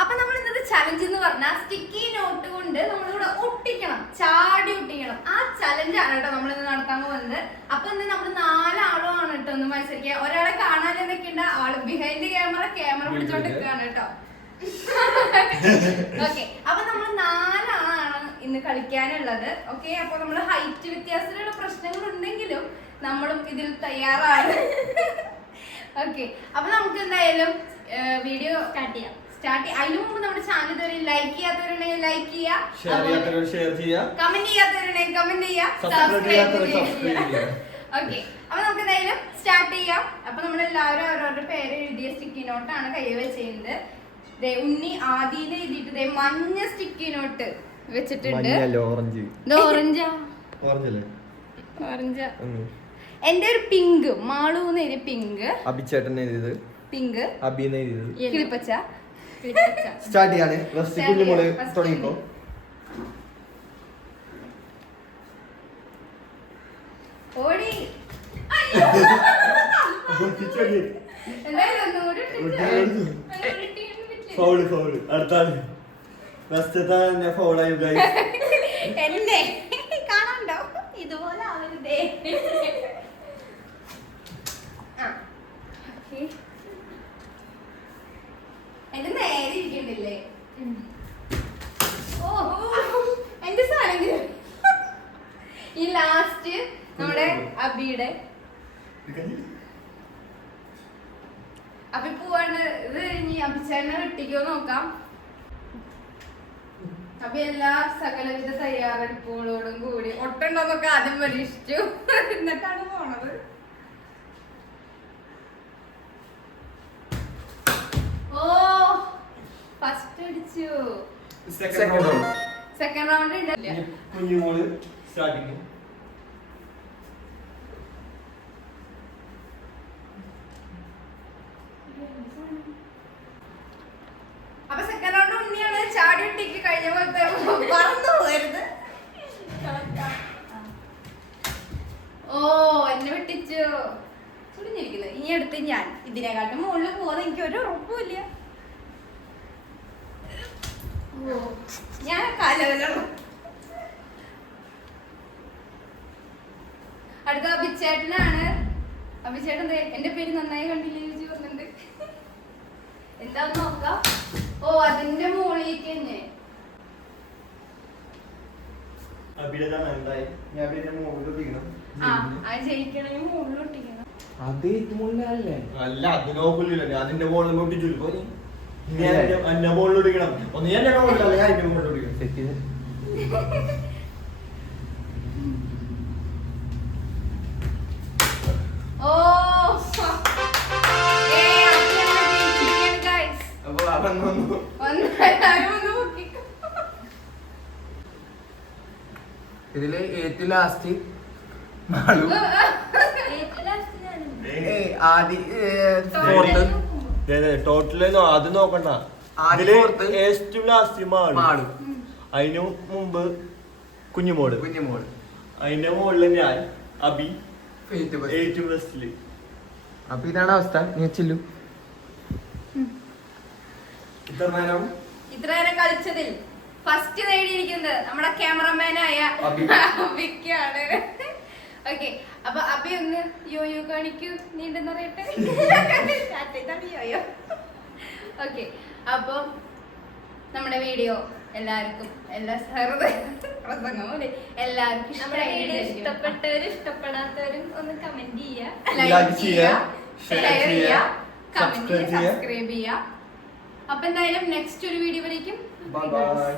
അപ്പൊ നമ്മൾ ഇന്നത്തെ ചലഞ്ച് എന്ന് പറഞ്ഞാൽ സ്റ്റിക്കി നോട്ട് കൊണ്ട് നമ്മളിവിടെ ഒട്ടിക്കണം, ചാടി ഒട്ടിക്കണം. ആ ചലഞ്ചാണ് കേട്ടോ നമ്മൾ ഇന്ന് നടത്താൻ പോകുന്നത്. അപ്പൊ ഇന്ന് നമ്മൾ 4 ആളുമാണ് കേട്ടോ ഒന്ന് മത്സരിക്കുക. ഒരാളെ കാണാനെന്നൊക്കെ ഉണ്ട്, ആള് ബിഹൈൻഡ് ക്യാമറ പിടിച്ചോണ്ട് നിൽക്കുകയാണ് കേട്ടോ. ഓക്കെ, അപ്പൊ നമ്മൾ 4 ആളാണ് ഇന്ന് കളിക്കാനുള്ളത്. ഓക്കെ, അപ്പൊ നമ്മള് ഹൈറ്റ് വ്യത്യാസത്തിലുള്ള പ്രശ്നങ്ങൾ ഉണ്ടെങ്കിലും നമ്മളും ഇതിൽ തയ്യാറാണ്. ഓക്കെ, അപ്പൊ നമുക്ക് എന്തായാലും വീഡിയോ സ്റ്റാർട്ട് ചെയ്യാം. അതിനു മുമ്പ് നമ്മുടെ ചാനൽ ഇതുവരെ ലൈക്ക് ചെയ്യാത്തവരുണ്ടെങ്കിൽ ലൈക്ക് ചെയ്യുക, ഷെയർ ചെയ്യുക, കമന്റ് ചെയ്യാത്തവരുണ്ടെങ്കിൽ കമന്റ് ചെയ്യുക, സബ്സ്ക്രൈബ് ചെയ്യുക. ഓക്കെ, അപ്പൊ നമുക്ക് എന്തായാലും സ്റ്റാർട്ട് ചെയ്യാം. അപ്പൊ നമ്മളെല്ലാവരും അവരവരുടെ പേര് എഴുതിയ സ്റ്റിക്കി നോട്ടാണ് കൈ വെച്ചിരുന്നത്. ഉണ്ണി ആദ്യം എഴുതിയിട്ട് മഞ്ഞ സ്റ്റിക്കി നോട്ട് വെച്ചിട്ടുണ്ട്. ഓറഞ്ചാ? ഓറഞ്ചാ. എന്റെ ഒരു പിങ്ക്, മാളൂന്ന് എഴുതിയ പിങ്ക്, അഭിചേട്ടൻ എഴുതിയത് പിങ്ക്, അഭിന്ന് എഴുതിയത് കിളിപ്പച്ച. സ്റ്റാർട്ട് ചെയ്യാണ്. കുഞ്ഞുമോള് തുടങ്ങിക്കോ. ഓടി ഫൗള് അടുത്താണ് ഫൗളായി. എന്നെ കാണാണ്ടോ? ഇതുപോലെ ആവരുതേ. എന്റെ നേരെ ഇരിക്കണ്ടില്ലേ? ഓ, എന്റെ സാധനം. ഈ ലാസ്റ്റ് നമ്മുടെ അബിയുടെ അബി പോവാണ്. ഇത് ഇനി അഭിചേട്ടനെ വെട്ടിക്കോ നോക്കാം. അപ്പൊ എല്ലാ സകലവിധ തയ്യാറെടുപ്പുകളോടും കൂടി ഒട്ടുണ്ടോന്നൊക്കെ ആദ്യം പരീക്ഷിച്ചു, എന്നിട്ടാണ് പോണത്. ഓ, ഫസ്റ്റ് അടിച്ചു. സെക്കൻഡ് റൗണ്ട് ഇല്ല. കുഞ്ഞുമോള് സ്റ്റാർട്ടിങ്. അപ്പൊ സെക്കൻഡ് റൗണ്ട് ഉണ്ണിയാണ്. ചാടി ഒട്ടിക്ക് കഴിഞ്ഞ പോലത്തെ പറന്നു പോകരുത്. ഓ, എന്നെ വെട്ടിച്ചു. ചുടിഞ്ഞിരിക്കുന്നത്. ഇനി അടുത്ത് ഞാൻ. ഇതിനെക്കാട്ടും മുകളിൽ പോകുന്ന എനിക്ക് ഒരു ഉറപ്പുമില്ല. ഓ, ഞാൻ കാലവലാണ്. അടുത്ത അഭിചേട്ടനാണ്. അഭിചേട്ടൻ എന്റെ പേര് നന്നായി കണ്ടില്ലേ ചോദിച്ചു പറഞ്ഞിട്ടുണ്ട്. എന്താന്ന് നോക്കാം. ഓ, അതിന്റെ മുകളിലേക്ക് തന്നെ. ജയിക്കണമെങ്കിൽ മുകളിലൊട്ടിക്കണം. അല്ല, അത് നോക്കില്ല. അതിന്റെ മുകളിൽ ഒട്ടിച്ചു എന്റെ മുകളിൽ ഒടിക്കണം. ഒന്ന് ഞാൻ അതിന്റെ മുകളിൽ ഒടിക്കണം. ഓ, ഇതില് ഏറ്റവും ലാസ്റ്റ് ടോട്ടൽ അത് നോക്കണ്ട. ഏറ്റവും ലാസ്റ്റ് മാളു, അതിനു മുമ്പ് കുഞ്ഞുമോള്, അതിന്റെ മുകളില് ഞാൻ അബി, ഏറ്റവും ബെസ്റ്റില്. അപ്പൊ ഇതാണ് അവസ്ഥ. നീ ചെല്ലു. ഇത്ര നേരം കളിച്ചതിൽ ഫസ്റ്റ് നേടിയിരിക്കുന്നത് നമ്മുടെ ക്യാമറമാനായ അബിക്കാണ്. ഓക്കെ, അപ്പൊ അബി ഒന്ന് യോയോ കാണിക്കൂ, നീണ്ടെന്നറിയട്ടെ. യോയോ. ഓക്കെ, അപ്പൊ നമ്മുടെ വീഡിയോ എല്ലാവർക്കും എല്ലാവർക്കും ഇഷ്ടപ്പെട്ടവരും ഇഷ്ടപ്പെടാത്തവരും ഒന്ന് കമന്റ് ചെയ്യുക, ലൈക്ക് ചെയ്യുക, ഷെയർ ചെയ്യുക, കമന്റ് ചെയ്യുക, സബ്സ്ക്രൈബ് ചെയ്യുക. അപ്പൊ എന്തായാലും നെക്സ്റ്റ് ഒരു വീഡിയോ വരേക്കും. Bye bye.